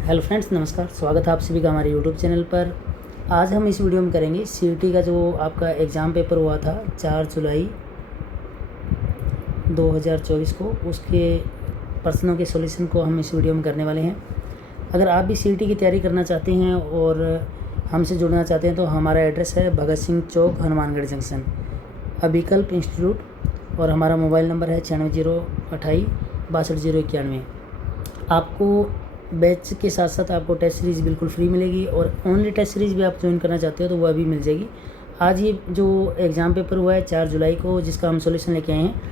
Hello friends, नमस्कार। स्वागत है आप सभी का हमारे यूट्यूब चैनल पर। आज हम इस वीडियो में करेंगे सीईटी का जो आपका एग्ज़ाम पेपर हुआ था 4 जुलाई 2024 को, उसके प्रश्नों के सॉल्यूशन को हम इस वीडियो में करने वाले हैं। अगर आप भी सीईटी की तैयारी करना चाहते हैं और हमसे जुड़ना चाहते हैं तो हमारा एड्रेस है भगत सिंह चौक, हनुमानगढ़ जंक्शन, अभिकल्प इंस्टीट्यूट, और हमारा मोबाइल नंबर है 9608262091। आपको बैच के साथ साथ आपको टेस्ट सीरीज़ बिल्कुल फ्री मिलेगी, और ओनली टेस्ट सीरीज़ भी आप ज्वाइन करना चाहते हो तो वह भी मिल जाएगी। आज ये जो एग्ज़ाम पेपर हुआ है 4 जुलाई को, जिसका हम सॉल्यूशन लेके आए हैं,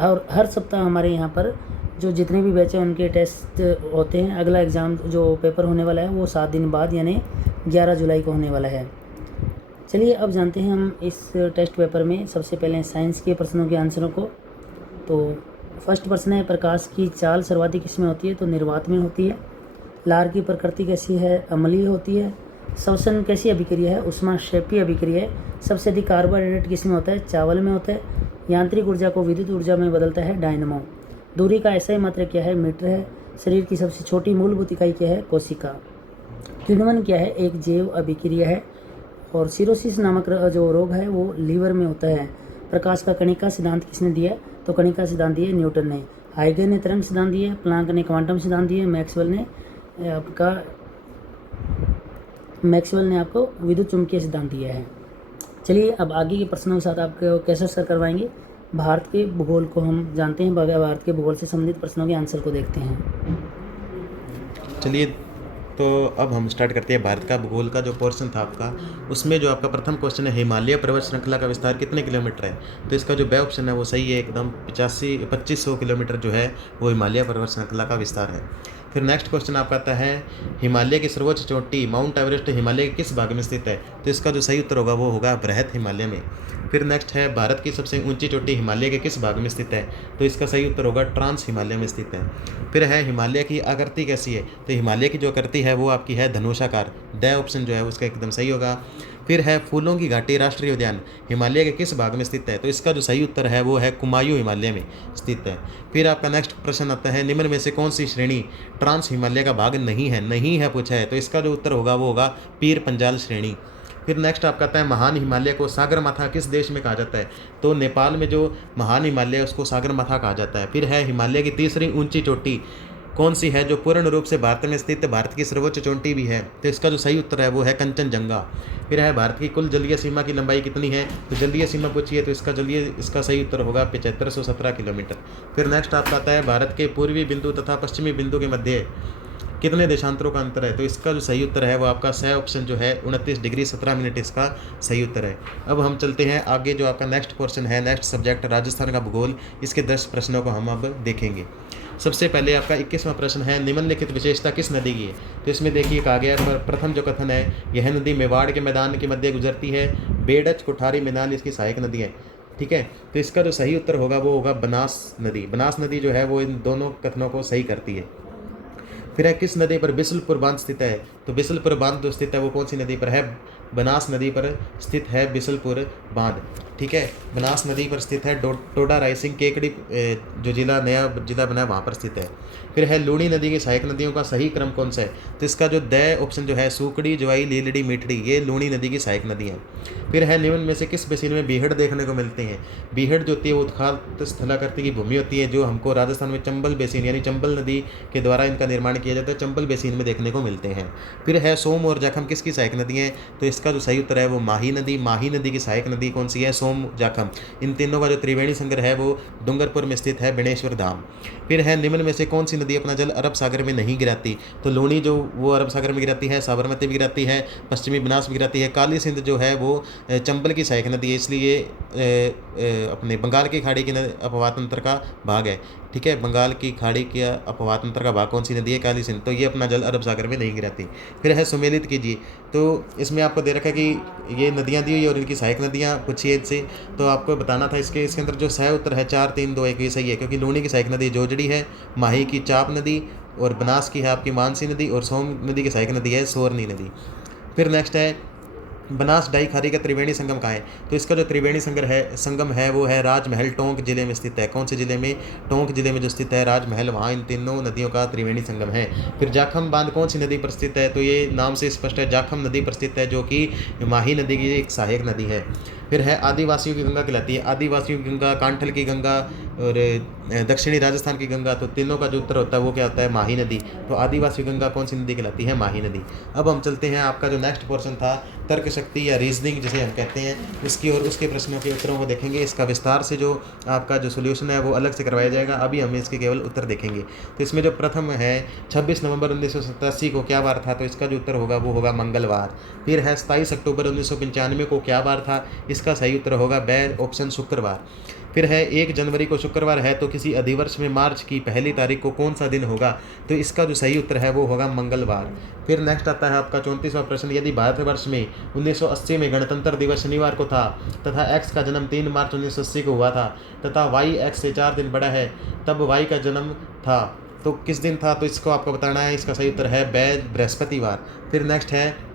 और हर सप्ताह हमारे यहाँ पर जो जितने भी बैच हैं उनके टेस्ट होते हैं। अगला एग्ज़ाम जो पेपर होने वाला है वो 7 दिन बाद यानी 11 जुलाई को होने वाला है। चलिए अब जानते हैं हम इस टेस्ट पेपर में सबसे पहले साइंस के प्रश्नों के आंसरों को। तो फर्स्ट प्रश्न है, प्रकाश की चाल सर्वाधिक किसमें होती है? तो निर्वात में होती है। लार की प्रकृति कैसी है? अम्लीय होती है। श्वसन कैसी अभिक्रिया है? ऊष्माक्षेपी अभिक्रिया है। सबसे अधिक कार्बोहाइड्रेट किसमें होता है? चावल में होता है। यांत्रिक ऊर्जा को विद्युत ऊर्जा में बदलता है डायनमो। दूरी का एसआई मात्रक क्या है? मीटर है। शरीर की सबसे छोटी मूलभूत इकाई क्या है? कोशिका। किण्वन क्या है? एक जैव अभिक्रिया है। और सिरोसिस नामक जो रोग है वो लीवर में होता है। प्रकाश का कणिका सिद्धांत किसने दिया? तो कणिका सिद्धांत दिया न्यूटन ने। हाइगन ने तरंग सिद्धांत दिया। प्लांक ने क्वांटम सिद्धांत दिया। मैक्सवेल ने आपको विद्युत चुंबकीय सिद्धांत दिया है। चलिए अब आगे के प्रश्नों के साथ आपको कैसे सर करवाएंगे। भारत के भूगोल को हम जानते हैं, भारत के भूगोल से संबंधित प्रश्नों के आंसर को देखते हैं। चलिए तो अब हम स्टार्ट करते हैं। भारत का भूगोल का जो पोर्शन था आपका, उसमें जो आपका प्रथम क्वेश्चन है, हिमालय पर्वत श्रृंखला का विस्तार कितने किलोमीटर है? तो इसका जो बे ऑप्शन है वो सही है एकदम। 2500 किलोमीटर जो है वो हिमालय पर्वत श्रृंखला का विस्तार है। फिर नेक्स्ट क्वेश्चन आपका आता है, हिमालय की सर्वोच्च चोटी माउंट एवरेस्ट हिमालय के किस भाग में स्थित है? तो इसका जो सही उत्तर होगा वो होगा बृहत हिमालय में। फिर नेक्स्ट है, भारत की सबसे ऊंची चोटी हिमालय के किस भाग में स्थित है? तो इसका सही उत्तर होगा ट्रांस हिमालय में स्थित है। फिर है, हिमालय की आकृति कैसी है? तो हिमालय की जो आकृति है वो आपकी है धनुषाकार। ड ऑप्शन जो है उसका एकदम सही होगा। फिर है, फूलों की घाटी राष्ट्रीय उद्यान हिमालय के किस भाग में स्थित है? तो इसका जो सही उत्तर है वो है कुमायूं हिमालय में स्थित है। फिर आपका नेक्स्ट प्रश्न आता है, निम्न में से कौन सी श्रेणी ट्रांस हिमालय का भाग नहीं है पूछा है। तो इसका जो उत्तर होगा वो होगा पीर पंजाल श्रेणी। फिर नेक्स्ट आपका आता है, महान हिमालय को सागरमाथा किस देश में कहा जाता है? तो नेपाल में जो महान हिमालय है उसको सागरमाथा कहा जाता है। फिर है, हिमालय की तीसरी ऊंची चोटी कौन सी है जो पूर्ण रूप से भारत में स्थित भारत की सर्वोच्च चोटी भी है? तो इसका जो सही उत्तर है वो है कंचनजंगा। फिर है, भारत की कुल जलीय सीमा की लंबाई कितनी है? तो जलीय सीमा पूछिए तो इसका सही उत्तर होगा 7517 किलोमीटर। फिर नेक्स्ट आपका आता है, भारत के पूर्वी बिंदु तथा पश्चिमी बिंदु के मध्य कितने देशांतरों का अंतर है? तो इसका जो सही उत्तर है वो आपका स ऑप्शन जो है 29 डिग्री 17 मिनट इसका सही उत्तर है। अब हम चलते हैं आगे, जो आपका नेक्स्ट पोर्शन है, नेक्स्ट सब्जेक्ट राजस्थान का भूगोल, इसके 10 प्रश्नों को हम अब देखेंगे। सबसे पहले आपका 21वां प्रश्न है, निम्नलिखित विशेषता किस नदी की है? तो इसमें देखिए कहा गया है, प्रथम जो कथन है, यह नदी मेवाड़ के मैदान के मध्य गुजरती है। बेडच कुठारी मैदान इसकी सहायक नदी है। ठीक है, तो इसका जो सही उत्तर होगा वो होगा बनास नदी। बनास नदी जो है वो इन दोनों कथनों को सही करती है। फिर है, किस नदी पर बिसलपुर बांध स्थित है? तो बिसलपुर बांध जो स्थित है वो कौन सी नदी पर है? बनास नदी पर स्थित है बिसलपुर बांध। ठीक है, बनास नदी पर स्थित है। टोडा रायसिंह केकड़ी जो नया जिला बना है वहाँ पर स्थित है। फिर है, लूणी नदी की सहायक नदियों का सही क्रम कौन सा है? तो इसका जो द ऑप्शन जो है, सूकड़ी, ज्वाई, लीलड़ी, मीठड़ी, ये लूणी नदी की सहायक नदी है। फिर है, निम्न में से किस बेसिन में बीहड़ देखने को मिलते हैं? बीहड़ जो होती है वो उत्खात स्थलाकृति की भूमि होती है, जो हमको राजस्थान में चंबल बेसिन यानी चंबल नदी के द्वारा इनका निर्माण किया जाता है, चंबल बेसिन में देखने को मिलते हैं। फिर है, सोम और जाखम किसकी सहायक नदी है? तो इसका जो सही उत्तर है वो माही नदी। माही नदी की सहायक नदी कौन सी है? सोम, जाखम। इन तीनों का जो त्रिवेणी संग्रह है वो डूंगरपुर में स्थित है, बेणेश्वर धाम। फिर है, निम्न में से कौन सी नदी अपना जल अरब सागर में नहीं गिराती? तो लूणी जो वो अरब सागर में गिराती है, साबरमती भी गिराती है, पश्चिमी बनास भी गिराती है। काली सिंध जो है वो चंबल की सहायक नदी है, इसलिए अपने बंगाल की खाड़ी के अपवाद तंत्र का भाग है। ठीक है, बंगाल की खाड़ी के अपवाद तंत्र का भाग कौन सी नदी है? काली सिंध। तो ये अपना जल अरब सागर में नहीं गिराती। फिर है, सुमेलित कीजिए। तो इसमें आपको दे रखा है कि ये नदियाँ दी हुई और इनकी सहायक नदियाँ पूछिए इनसे, तो आपको बताना था। इसके अंदर जो सही उत्तर है 4 3 2 1 ये सही है, क्योंकि लूणी की सहायक नदी जोजड़ी है, माही की चाप नदी, और बनास की है आपकी मानसी नदी, और सोम नदी की सहायक नदी है सोरनी नदी। फिर नेक्स्ट है, बनास डाई खारी का त्रिवेणी संगम कहाँ है? तो इसका जो त्रिवेणी संगम है वो है राजमहल टोंक जिले में स्थित है। कौन से जिले में? टोंक जिले में जो स्थित है राजमहल, वहाँ इन तीनों नदियों का त्रिवेणी संगम है। फिर जाखम बांध कौन सी नदी पर स्थित है? तो ये नाम से स्पष्ट है, जाखम नदी पर स्थित है, जो कि माही नदी की एक सहायक नदी है। फिर है आदिवासियों की गंगा कहलाती है। आदिवासियों की गंगा, कांठल की गंगा और दक्षिणी राजस्थान की गंगा, तो तीनों का जो उत्तर होता है वो क्या होता है? माही नदी। तो आदिवासी गंगा कौन सी नदी कहलाती है? माही नदी। अब हम चलते हैं, आपका जो नेक्स्ट पोर्शन था तर्क शक्ति या रीजनिंग जिसे हम कहते हैं, उसकी और उसके प्रश्नों के उत्तरों को देखेंगे। इसका विस्तार से जो आपका जो सोल्यूशन है वो अलग से करवाया जाएगा, अभी हम इसके केवल उत्तर देखेंगे। तो इसमें जो प्रथम है 26 नवंबर 1987 को क्या वार था? तो इसका जो उत्तर होगा वो होगा मंगलवार। फिर है 27 अक्टूबर 1995 को क्या वार था? इसका सही उत्तर होगा ब ऑप्शन शुक्रवार। फिर है 1 जनवरी को शुक्रवार है तो किसी अधिवर्ष में मार्च की पहली तारीख को कौन सा दिन होगा? तो इसका जो सही उत्तर है वो होगा मंगलवार। फिर नेक्स्ट आता है आपका 34वां प्रश्न, यदि भारतवर्ष में 1980 में गणतंत्र दिवस शनिवार को था तथा एक्स का जन्म 3 मार्च 1980 को हुआ था तथा वाई एक्स से 4 दिन बड़ा है, तब वाई का जन्म था, तो किस दिन था? तो इसको आपको बताना है। इसका सही उत्तर है बृहस्पतिवार। फिर नेक्स्ट है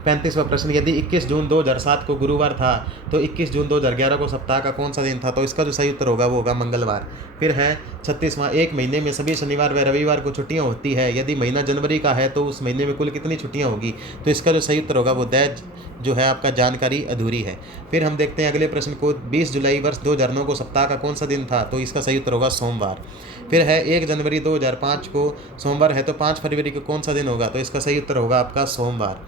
35वां प्रश्न, यदि 21 जून 2007 को गुरुवार था तो 21 जून 2011 को सप्ताह का कौन सा दिन था? तो इसका जो सही उत्तर होगा वो होगा मंगलवार। फिर है 36वां, एक महीने में सभी शनिवार व रविवार को छुट्टियां होती है, यदि महीना जनवरी का है तो उस महीने में कुल कितनी छुट्टियां होगी? तो इसका जो सही उत्तर होगा वो जो है आपका जानकारी अधूरी है। फिर हम देखते हैं अगले प्रश्न को, 20 जुलाई वर्ष 2009 को सप्ताह का कौन सा दिन था? तो इसका सही उत्तर होगा सोमवार। फिर है 1 जनवरी 2005 को सोमवार है तो 5 फरवरी को कौन सा दिन होगा? तो इसका सही उत्तर होगा आपका सोमवार।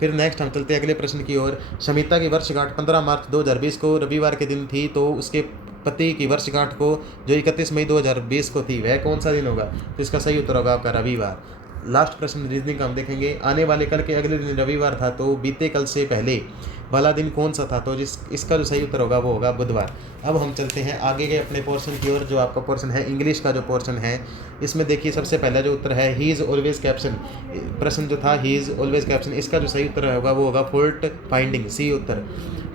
फिर नेक्स्ट हम चलते हैं अगले प्रश्न की ओर, शमिता की वर्षगांठ 15 मार्च 2020 को रविवार के दिन थी, तो उसके पति की वर्षगांठ को जो 31 मई 2020 को थी वह कौन सा दिन होगा? तो इसका सही उत्तर होगा आपका रविवार। लास्ट प्रश्न रीजनिंग का हम देखेंगे, आने वाले कल के अगले दिन रविवार था तो बीते कल से पहले वाला दिन कौन सा था? तो इसका जो सही उत्तर होगा वो होगा बुधवार। अब हम चलते हैं आगे के अपने पोर्शन की ओर, जो आपका पोर्शन है इंग्लिश का जो पोर्शन है, इसमें देखिए सबसे पहला जो उत्तर है ही इज़ ऑलवेज कैप्शन। प्रश्न जो था ही इज़ ऑलवेज कैप्शन, इसका जो सही उत्तर होगा वो होगा फॉल्ट फाइंडिंग, सी उत्तर।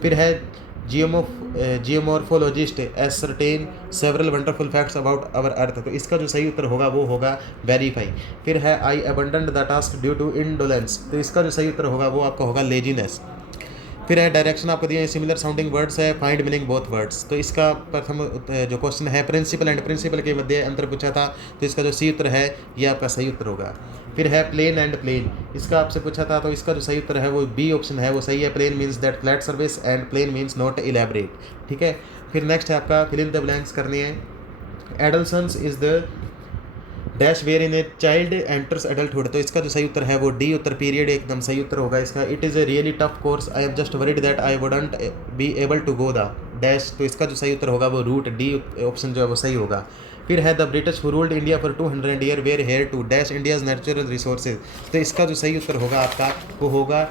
फिर है geomorphologist ascertain several wonderful facts about our earth, तो इसका जो सही उत्तर होगा वो होगा वेरीफाई। फिर है I abandoned the task due to indolence, तो इसका जो सही उत्तर होगा वो आपका होगा लेजीनेस। फिर है डायरेक्शन आपको दिए सिमिलर साउंडिंग वर्ड्स है, फाइंड मीनिंग बोथ वर्ड्स, तो इसका प्रथम जो क्वेश्चन है प्रिंसिपल एंड प्रिंसिपल के मध्य अंतर पूछा था, तो इसका जो सही उत्तर है ये आपका सही उत्तर होगा। फिर है प्लेन एंड प्लेन, इसका आपसे पूछा था तो इसका जो सही उत्तर है वो बी ऑप्शन है, वो सही है। Plain means that flat service and plain means not elaborate, ठीक है। फिर नेक्स्ट है आपका फिल इन द ब्लैंक्स करनी है। Adolescence is the dash where in a child enters adulthood, तो इसका जो सही उत्तर है वो डी उत्तर पीरियड एकदम सही उत्तर होगा इसका। It is a really tough course, I am just worried that I wouldn't be able to go the dash, तो इसका जो सही उत्तर होगा वो रूट डी ऑप्शन जो है वो सही होगा। फिर है the British who ruled India for 200 year where here to dash India's natural resources, तो इसका जो सही उत्तर होगा आपका वो होगा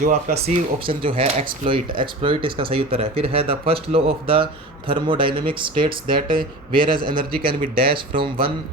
जो आपका सी ऑप्शन जो है एक्सप्लॉइट, एक्सप्लॉइट इसका सही उत्तर है। फिर है the first law of the thermodynamics states that whereas energy can be dash from one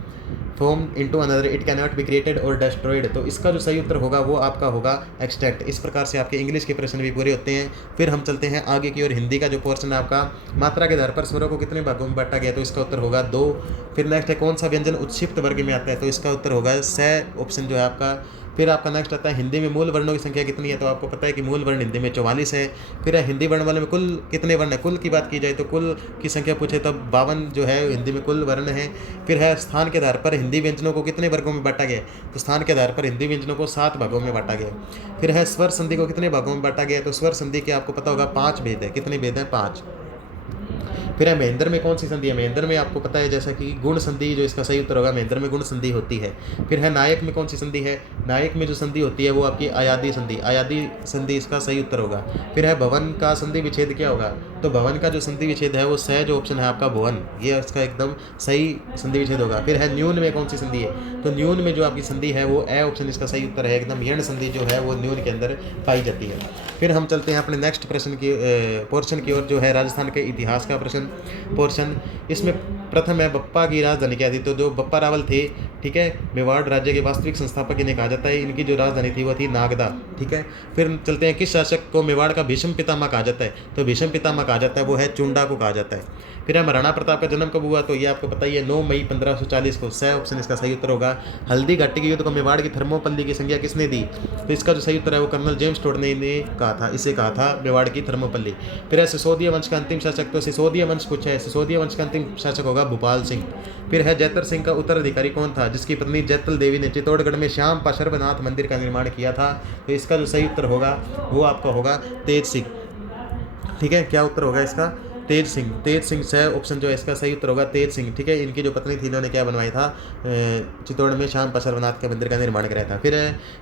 form into another it can not be created और डिस्ट्रॉयड, तो इसका जो सही उत्तर होगा वो आपका होगा एक्सट्रैक्ट। इस प्रकार से आपके इंग्लिश के प्रश्न भी पूरे होते हैं। फिर हम चलते हैं आगे की ओर, हिंदी का जो पोर्शन है आपका, मात्रा के आधार पर स्वरों को कितने भागों में बांटा गया, तो इसका उत्तर होगा 2। फिर नेक्स्ट है कौन सा व्यंजन उत्क्षिप्त वर्ग में आता है, तो इसका उत्तर होगा स ऑप्शन जो है आपका। फिर आपका नेक्स्ट आता है हिंदी में मूल वर्णों की संख्या कितनी है, तो आपको पता है कि मूल वर्ण हिंदी में 44 है। फिर है हिंदी वर्ण वाले में कुल कितने वर्ण है, कुल की बात की जाए तो कुल की संख्या पूछे तब 52 जो है हिंदी में कुल वर्ण है। फिर है स्थान के आधार पर हिंदी व्यंजनों को कितने वर्गों में बांटा गया, तो स्थान के आधार पर हिंदी व्यंजनों को 7 भागों में बांटा गया। फिर है स्वर संधि को कितने भागों में बांटा गया, तो स्वर संधि के आपको पता होगा 5 भेद है, कितने भेद हैं 5। फिर है महेंद्र में कौन सी संधि है, महेंद्र में आपको पता है जैसा कि गुण संधि जो इसका सही उत्तर होगा, महेंद्र में गुण संधि होती है। फिर है नायक में कौन सी संधि है, नायक में जो संधि होती है वो आपकी आयादी संधि, आयादी संधि इसका सही उत्तर होगा। फिर है भवन का संधि विच्छेद क्या होगा, तो भवन का जो संधि विच्छेद है वो स जो ऑप्शन है आपका भुवन, ये इसका एकदम सही संधि विच्छेद होगा। फिर है न्यून में कौन सी संधि है, तो न्यून में जो आपकी संधि है वो ए ऑप्शन इसका सही उत्तर है, एकदम यण संधि जो है वो न्यून के अंदर पाई जाती है। फिर हम चलते हैं अपने नेक्स्ट प्रश्न की पोर्शन की ओर, जो है राजस्थान के इतिहास का प्रश्न पोर्शन। इसमें प्रथम है बप्पा की राजधानी क्या थी, तो जो बप्पा रावल थे, ठीक है, मेवाड़ राज्य के वास्तविक संस्थापक इन्हें कहा जाता है, इनकी जो राजधानी थी वो थी नागदा, ठीक है। फिर चलते हैं किस शासक को मेवाड़ का भीष्म पितामह कहा जाता है, तो भीष्म पितामह कहा जाता है वो है चुंडा को कहा जाता है। फिर है महाराणा प्रताप का जन्म कब हुआ, तो ये आपको पता ही है 9 मई 1540 को। स ऑप्शन इसका सही उत्तर होगा। हल्दी घाटी के युद्ध को मेवाड़ की थर्मोपल्ली की संज्ञा किसने दी, तो इसका जो सही उत्तर है वो कर्नल जेम्स टोड ने कहा था, इसे कहा था मेवाड़ की थर्मोपल्ली। फिर है सिसोदिया वंश का अंतिम शासक, तो सिसोदिया वंश पूछा है, सिसोदिया वंश का अंतिम शासक होगा भूपाल सिंह। फिर है जैतर सिंह का उत्तराधिकारी कौन था, जिसकी पत्नी जैतल देवी ने चित्तौड़गढ़ में श्याम पाशर्वनाथ मंदिर का निर्माण किया था, तो इसका जो सही उत्तर होगा वो आपका होगा तेज सिंह। ठीक है, क्या उत्तर होगा इसका, तेज सिंह। तेज सिंह से ऑप्शन जो है इसका सही उत्तर होगा तेज सिंह। ठीक है, इनकी जो पत्नी थी इन्होंने क्या बनवाया था, चित्तौड़ में श्याम पाशर्वनाथ के मंदिर का निर्माण कराया था। फिर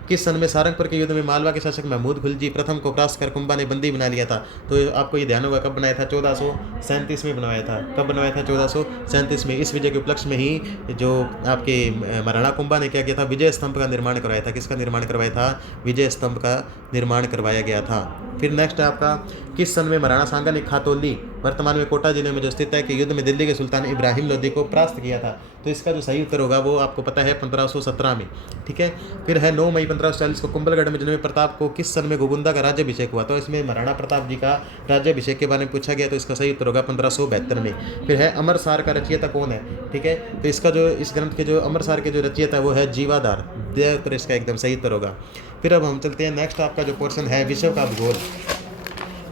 किस सन में सारंगपुर के युद्ध में मालवा के शासक महमूद खिलजी प्रथम को परास्त कर कुंभा ने बंदी बना लिया था, तो आपको ये ध्यान होगा कब बनाया था, 1437 में बनवाया था। कब बनवाया था, 1437 में। इस विजय के उपलक्ष्य में ही जो आपके महाराणा कुंभा ने क्या किया था, विजय स्तंभ का निर्माण करवाया था। किसका निर्माण करवाया था, विजय स्तंभ का निर्माण करवाया गया था। फिर नेक्स्ट है आपका, किस सन में महाराणा सांगा ने खातौली वर्तमान में कोटा जिले में जो स्थित है कि युद्ध में दिल्ली के सुल्तान इब्राहिम लोदी को परास्त किया था, तो इसका जो सही उत्तर होगा वो आपको पता है 1517 में। ठीक है, फिर है 9 मई 1540 को कुंभलगढ़ में जन्मे प्रताप को किस सन में गोगुंदा का राज्याभिषेक हुआ, तो इसमें महाराणा प्रताप जी का राज्याभिषेक के बारे में पूछा गया, तो इसका सही उत्तर होगा 1572 में। फिर है अमरसार का रचयिता कौन है, ठीक है, तो इसका जो इस ग्रंथ के जो अमरसार के जो रचयिता है वो है जीवाधार, तो इसका एकदम सही उत्तर होगा। फिर अब हम चलते हैं नेक्स्ट, आपका जो पोर्शन है विश्व का भूगोल,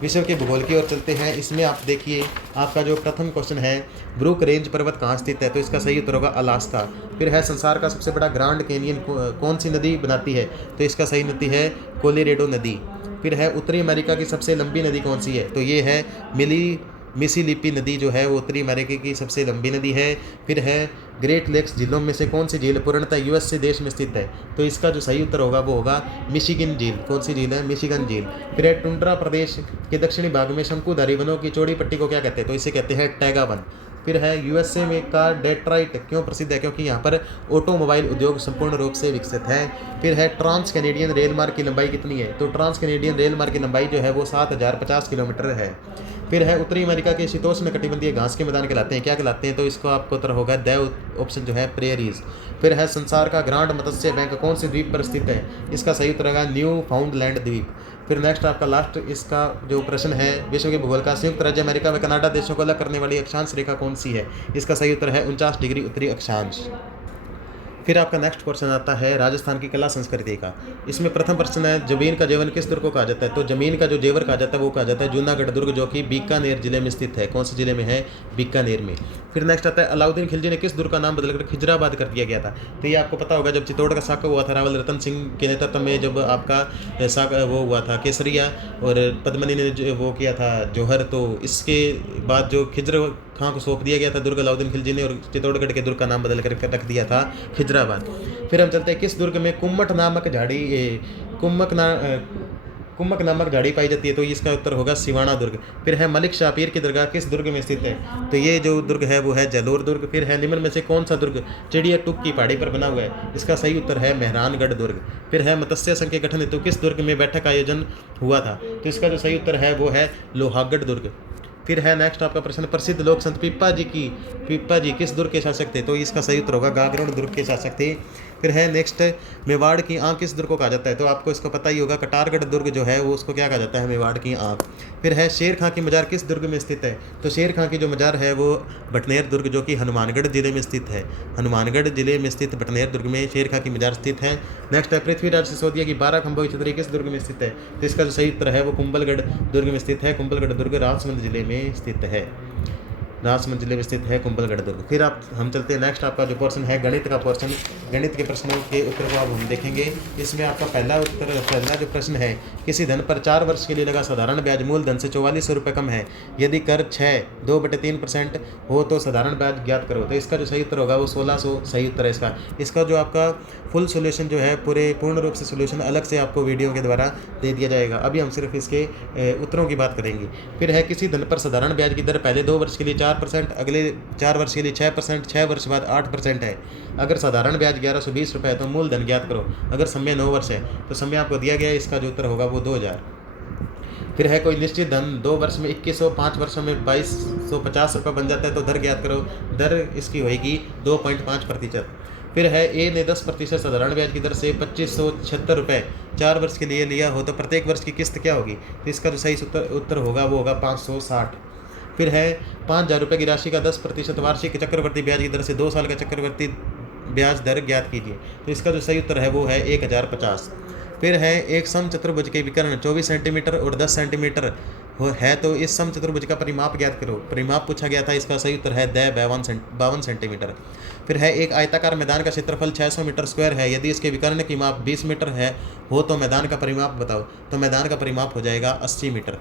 विश्व के भूगोल की ओर चलते हैं। इसमें आप देखिए आपका जो प्रथम क्वेश्चन है, ब्रूक रेंज पर्वत कहाँ स्थित है, तो इसका सही उत्तर होगा अलास्का। फिर है संसार का सबसे बड़ा ग्रांड कैनियन कौन सी नदी बनाती है, तो इसका सही नदी है कोलोराडो नदी। फिर है उत्तरी अमेरिका की सबसे लंबी नदी कौन सी है, तो ये है मिसिसिपी नदी जो है वो उत्तरी अमेरिका की सबसे लंबी नदी है। फिर है ग्रेट लेक्स झीलों में से कौन सी झील पूर्णतः यूएसए देश में स्थित है, तो इसका जो सही उत्तर होगा वो होगा मिशिगन झील। कौन सी झील है, मिशिगन झील। फिर है टुंड्रा प्रदेश के दक्षिणी भाग में शंकुधारी वनों की चौड़ी पट्टी को क्या कहते हैं, तो इसे कहते हैं टैगा वन। फिर है यूएसए में का डेट्रॉइट क्यों प्रसिद्ध है, क्योंकि यहाँ पर ऑटोमोबाइल उद्योग संपूर्ण रूप से विकसित है। फिर है ट्रांस कैनेडियन रेल मार्ग की लंबाई कितनी है, तो ट्रांस कैनेडियन रेल मार्ग की लंबाई जो है वो 7050 किलोमीटर है। फिर है उत्तरी अमेरिका के शीतोष्ण कटिबंधीय घास के मैदान कहलाते हैं, क्या कहलाते हैं, तो इसको आपको उत्तर होगा दैव, ऑप्शन जो है प्रेरीज। फिर है संसार का ग्रांड मत्स्य बैंक कौन से द्वीप पर स्थित है, इसका सही उत्तर होगा न्यू फाउंडलैंड द्वीप। फिर नेक्स्ट आपका लास्ट इसका जो प्रश्न है विश्व के भूगोल का, संयुक्त राज्य अमेरिका में कनाडा देशों को अलग करने वाली अक्षांश रेखा कौन सी है, इसका सही उत्तर है 49 डिग्री उत्तरी अक्षांश। फिर आपका नेक्स्ट क्वेश्चन आता है राजस्थान की कला संस्कृति का। इसमें प्रथम प्रश्न है जमीन का जेवर किस दुर्ग को कहा जाता है, तो जमीन का जो जेवर कहा जाता है वो कहा जाता है जूनागढ़ दुर्ग, जो कि बीकानेर जिले में स्थित है। कौन से जिले में है, बीकानेर में। फिर नेक्स्ट आता है अलाउद्दीन खिलजी ने किस दुर्ग का नाम बदलकर खिजराबाद कर दिया गया था, तो ये आपको पता होगा जब चित्तौड़ का साका हुआ था रावल रतन सिंह के नेतृत्व में, जब आपका साका वो हुआ था केसरिया और पद्मनी ने वो किया था जौहर, तो इसके बाद जो खिजर खां को सौंप दिया गया था दुर्ग अलाउद्दीन खिलजी ने, और चित्तौड़गढ़ के दुर्ग का नाम बदल कर रख दिया था खिजराबाद। फिर हम चलते हैं किस दुर्ग में कुम्मट नामक नामक झाड़ी पाई जाती है, तो इसका उत्तर होगा सिवाना दुर्ग। फिर है मलिक शापीर की दरगाह किस दुर्ग में स्थित है, तो ये जो दुर्ग है वो है जलोर दुर्ग। फिर है निम्न में से कौन सा दुर्ग चिड़िया टुक की पहाड़ी पर बना हुआ है, इसका सही उत्तर है मेहरानगढ़ दुर्ग। फिर है मत्स्य संघ के गठन हेतु किस दुर्ग में बैठक का आयोजन हुआ था, तो इसका जो सही उत्तर है वो है लोहागढ़ दुर्ग। फिर है नेक्स्ट आपका प्रश्न प्रसिद्ध लोक संत पीपा जी किस दुर्ग के शासक थे, तो इसका सही उत्तर होगा गागरोड दुर्ग के शासक थे। फिर है नेक्स्ट मेवाड़ की आंख किस दुर्ग को कहा जाता है, तो आपको इसको पता ही होगा कटारगढ़ दुर्ग जो है वो उसको क्या कहा जाता है, मेवाड़ की आंख। फिर है शेर खां की मजार किस दुर्ग में स्थित है, तो शेर खां की जो मजार है वो बटनेर दुर्ग, जो कि हनुमानगढ़ जिले में स्थित है। हनुमानगढ़ जिले में स्थित बटनेर दुर्ग में शेर खां की मजार स्थित है। नेक्स्ट है पृथ्वीराज सिसोदिया की 12 खंभों की छतरी किस दुर्ग में स्थित है, तो इसका जो सही उत्तर है वो कुंभलगढ़ दुर्ग में स्थित है। कुंभलगढ़ दुर्ग राजसमंद जिले में स्थित है, राजसमंद जिले में स्थित है कुंभलगढ़ दुर्ग। फिर हम चलते हैं नेक्स्ट आपका जो पोर्शन है गणित का पोर्शन, गणित के प्रश्नों के उत्तर को अब हम देखेंगे। इसमें आपका पहला जो प्रश्न है किसी धन पर 4 वर्ष के लिए लगा साधारण ब्याज मूलधन से 4400 रुपये कम है, यदि कर 2/3% हो तो साधारण ब्याज ज्ञात करो, तो इसका जो सही उत्तर होगा वो 1600 सही उत्तर है इसका। इसका जो आपका फुल सोल्यूशन जो है पूर्ण रूप से सोल्यूशन अलग से आपको वीडियो के द्वारा दे दिया जाएगा, अभी हम सिर्फ इसके उत्तरों की बात करेंगे। फिर है किसी धन पर साधारण ब्याज की दर पहले 2 वर्ष के लिए 4%, अगले 4 वर्ष के लिए 6%, 6 वर्ष बाद 8% है। अगर साधारण ब्याज 1120 रुपये है तो मूलधन ज्ञात करो। अगर समय 9 वर्ष है तो समय आपको दिया गया है, इसका जो उत्तर होगा वो 2000। फिर है कोई निश्चित धन 2 वर्ष में 2100, 5 वर्षों में 2250 रुपये बन जाता है, तो दर ज्ञात करो। दर इसकी होगी 2.5%। फिर है ए ने 10% साधारण ब्याज की दर से 2576 रुपये 4 वर्ष के लिए लिया हो तो प्रत्येक वर्ष की किस्त क्या होगी, तो इसका जो सही उत्तर होगा वो होगा 560। फिर है 5,000 रुपये की राशि का 10% वार्षिक चक्रवर्ती ब्याज की दर से 2 साल का चक्रवर्ती ब्याज दर ज्ञात कीजिए। तो इसका जो सही उत्तर है वो है 1050। फिर है एक समचतुर्भुज के विकर्ण 24 सेंटीमीटर और 10 सेंटीमीटर है, तो इस समचतुर्भुज का परिमाप ज्ञात करो। परिमाप पूछा गया था, इसका सही उत्तर है 52 सेंटीमीटर। फिर है एक आयताकार मैदान का क्षेत्रफल 600 मीटर स्क्वायर है, यदि इसके विकर्ण की माप 20 मीटर है हो तो मैदान का परिमाप बताओ। तो मैदान का परिमाप हो जाएगा 80 मीटर।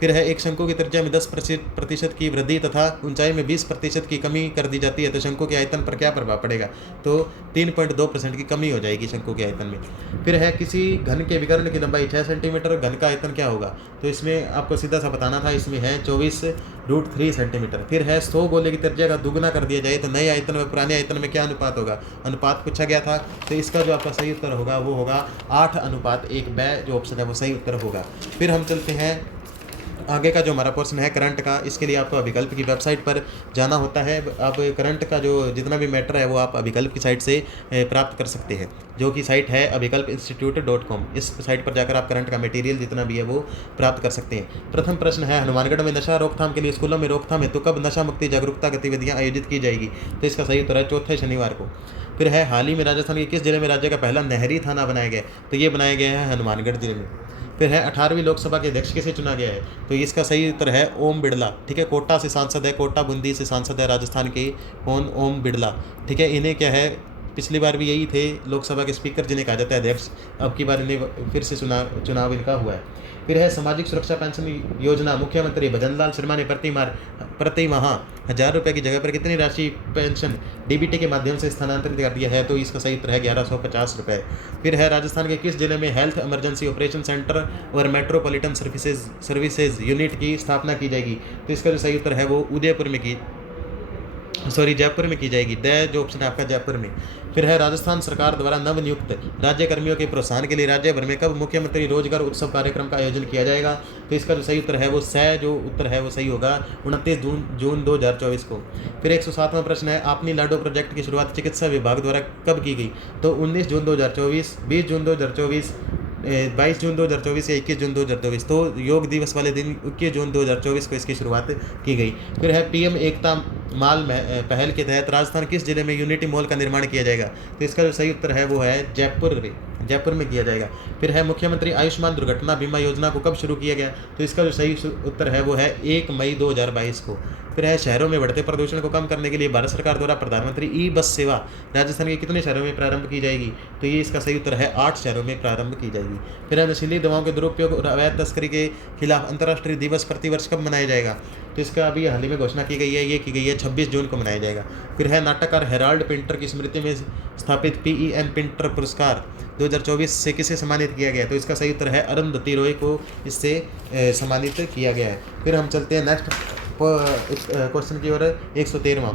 फिर है एक शंकु की त्रिज्या में 10% की वृद्धि तथा ऊंचाई में 20% की कमी कर दी जाती है, तो शंकु के आयतन पर क्या प्रभाव पड़ेगा। तो 3.2% की कमी हो जाएगी शंकु के आयतन में। फिर है किसी घन के विकर्ण की लंबाई 6 सेंटीमीटर, घन का आयतन क्या होगा। तो इसमें आपको सीधा सा बताना था, इसमें है 24√3 सेंटीमीटर। फिर है 100 गोले की त्रिज्या का दुगुना कर दिया जाए तो नए आयतन व पुराने आयतन में क्या अनुपात होगा। अनुपात पूछा गया था, तो इसका जो आपका सही उत्तर होगा वो होगा 8:1। ब जो ऑप्शन है वो सही उत्तर होगा। फिर हम चलते हैं आगे का जो हमारा पोर्शन है करंट का। इसके लिए आपको अभिकल्प की वेबसाइट पर जाना होता है। आप करंट का जो जितना भी मैटर है वो आप अभिकल्प की साइट से प्राप्त कर सकते हैं, जो कि साइट है abhikalpinstitute.com। इस साइट पर जाकर आप करंट का मटेरियल जितना भी है वो प्राप्त कर सकते हैं। प्रथम प्रश्न है हनुमानगढ़ में नशा रोकथाम के लिए स्कूलों में रोकथाम हेतु कब नशा मुक्ति जागरूकता गतिविधियाँ आयोजित की जाएगी। तो इसका सही उत्तर है चौथे शनिवार को। फिर है हाल ही में राजस्थान के किस जिले में राज्य का पहला नहरी थाना बनाया गया। तो ये बनाया गया है हनुमानगढ़ जिले में। फिर है 18वीं लोकसभा के अध्यक्ष किसे चुना गया है। तो इसका सही उत्तर है ओम बिड़ला। ठीक है, कोटा से सांसद है, कोटा बूंदी से सांसद है राजस्थान के। कौन? ओम बिड़ला। ठीक है, इन्हें क्या है, पिछली बार भी यही थे लोकसभा के स्पीकर जिन्हें कहा जाता है अध्यक्ष। अब की बार इन्हें फिर से चुनाव इनका हुआ है। फिर है सामाजिक सुरक्षा पेंशन योजना मुख्यमंत्री भजनलाल शर्मा ने प्रति माह 1,000 रुपये की जगह पर कितनी राशि पेंशन डीबीटी के माध्यम से स्थानांतरित कर दिया है। तो इसका सही उत्तर है 1150 रुपये। फिर है राजस्थान के किस जिले में हेल्थ इमरजेंसी ऑपरेशन सेंटर और मेट्रोपॉलिटन सर्विसेज यूनिट की स्थापना की जाएगी। तो इसका जो सही उत्तर है वो जयपुर में की जाएगी। जो ऑप्शन है आपका जयपुर में। फिर है राजस्थान सरकार द्वारा नवनियुक्त राज्य कर्मियों के प्रोत्साहन के लिए राज्य भर में कब मुख्यमंत्री रोजगार उत्सव कार्यक्रम का आयोजन किया जाएगा। तो इसका जो सही उत्तर है वो जो उत्तर है वो सही होगा 29 जून 2024 को। फिर 107वां प्रश्न है आपनी लाडो प्रोजेक्ट की शुरुआत चिकित्सा विभाग द्वारा कब की गई। तो 19 जून 2024, 20 जून 2024, 22 जून 2024 या 21 जून 2024। तो योग दिवस वाले दिन 21 जून 2024 को इसकी शुरुआत की गई। फिर है पीएम एकता माल पहल के तहत राजस्थान किस जिले में यूनिटी मॉल का निर्माण किया जाएगा। तो इसका जो सही उत्तर है वो है जयपुर में किया जाएगा। फिर है मुख्यमंत्री आयुष्मान दुर्घटना बीमा योजना को कब शुरू किया गया। तो इसका जो सही उत्तर है वो है 1 मई 2022 को। फिर है शहरों में बढ़ते प्रदूषण को कम करने के लिए भारत सरकार द्वारा प्रधानमंत्री ई बस सेवा राजस्थान के कितने शहरों में प्रारंभ की जाएगी। तो ये इसका सही उत्तर है 8 शहरों में प्रारंभ की जाएगी। फिर है नशीली दवाओं के दुरुपयोग और अवैध तस्करी के खिलाफ अंतर्राष्ट्रीय दिवस प्रतिवर्ष कब मनाया जाएगा। तो इसका अभी हाल ही में घोषणा की गई है, ये की गई है 26 जून को मनाया जाएगा। फिर है नाटककार हेराल्ड पिंटर की स्मृति में स्थापित PEN पिंटर पुरस्कार 2024 से किसे सम्मानित किया गया। तो इसका सही उत्तर है अरुंधति रॉय को इससे सम्मानित किया गया है। फिर हम चलते हैं नेक्स्ट क्वेश्चन की ओर। 113वां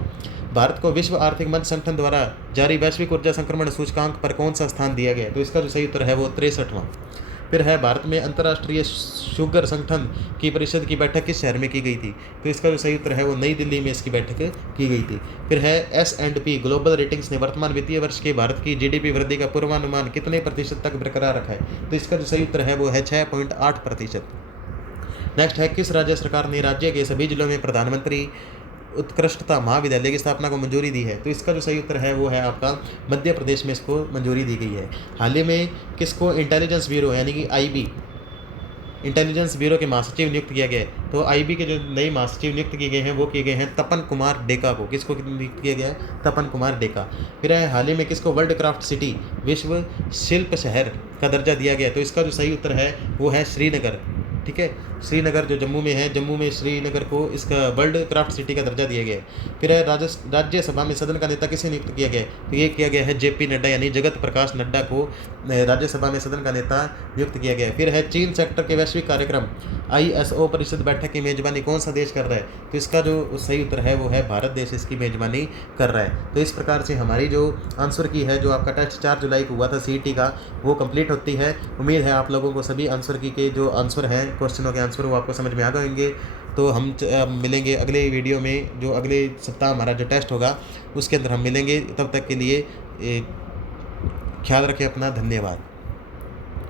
भारत को विश्व आर्थिक मंच संगठन द्वारा जारी वैश्विक ऊर्जा संक्रमण सूचकांक पर कौन सा स्थान दिया गया। तो इसका जो सही उत्तर है वो 63वां। फिर है भारत में अंतर्राष्ट्रीय शुगर संगठन की परिषद की बैठक किस शहर में की गई थी। तो इसका जो सही उत्तर है वो नई दिल्ली में इसकी बैठक की गई थी। फिर है S&P ग्लोबल रेटिंग्स ने वर्तमान वित्तीय वर्ष के भारत की GDP वृद्धि का पूर्वानुमान कितने प्रतिशत तक बरकरार रखा है। तो इसका जो सही उत्तर है वो है 6.8%। नेक्स्ट है किस राज्य सरकार ने राज्य के सभी जिलों में प्रधानमंत्री उत्कृष्टता महाविद्यालय की स्थापना को मंजूरी दी है। तो इसका जो सही उत्तर है वो है आपका मध्य प्रदेश में इसको मंजूरी दी गई है। हाल ही में किसको इंटेलिजेंस ब्यूरो यानी कि IB इंटेलिजेंस ब्यूरो के महासचिव नियुक्त किया गया है। तो IB के जो नए महासचिव नियुक्त किए गए हैं वो किए गए हैं तपन कुमार डेका को। किसको नियुक्त किया गया है? तपन कुमार डेका। फिर है हाल ही में किसको वर्ल्ड क्राफ्ट सिटी विश्व शिल्प शहर का दर्जा दिया गया है। तो इसका जो सही उत्तर है वो है श्रीनगर। ठीक है, श्रीनगर जो जम्मू में है, जम्मू में श्रीनगर को इसका वर्ल्ड क्राफ्ट सिटी का दर्जा दिया गया है। फिर है राज्यसभा में सदन का नेता किसे नियुक्त किया गया है। तो ये किया गया है JP नड्डा यानी जगत प्रकाश नड्डा को राज्यसभा में सदन का नेता नियुक्त किया गया है। फिर है चीन सेक्टर के वैश्विक कार्यक्रम ISO परिषद बैठक की मेजबानी कौन सा देश कर रहा है। तो इसका जो सही उत्तर है वो है भारत देश इसकी मेजबानी कर रहा है। तो इस प्रकार से हमारी जो आंसर की है, जो आपका टेस्ट 4 जुलाई को हुआ था CET का, वो कंप्लीट होती है। उम्मीद है आप लोगों को सभी आंसर की के जो आंसर हैं क्वेश्चनों के आंसर वो आपको समझ में आ गए होंगे। तो हम मिलेंगे अगले वीडियो में, जो अगले सप्ताह हमारा जो टेस्ट होगा उसके अंदर हम मिलेंगे। तब तक के लिए ख्याल रखें अपना। धन्यवाद।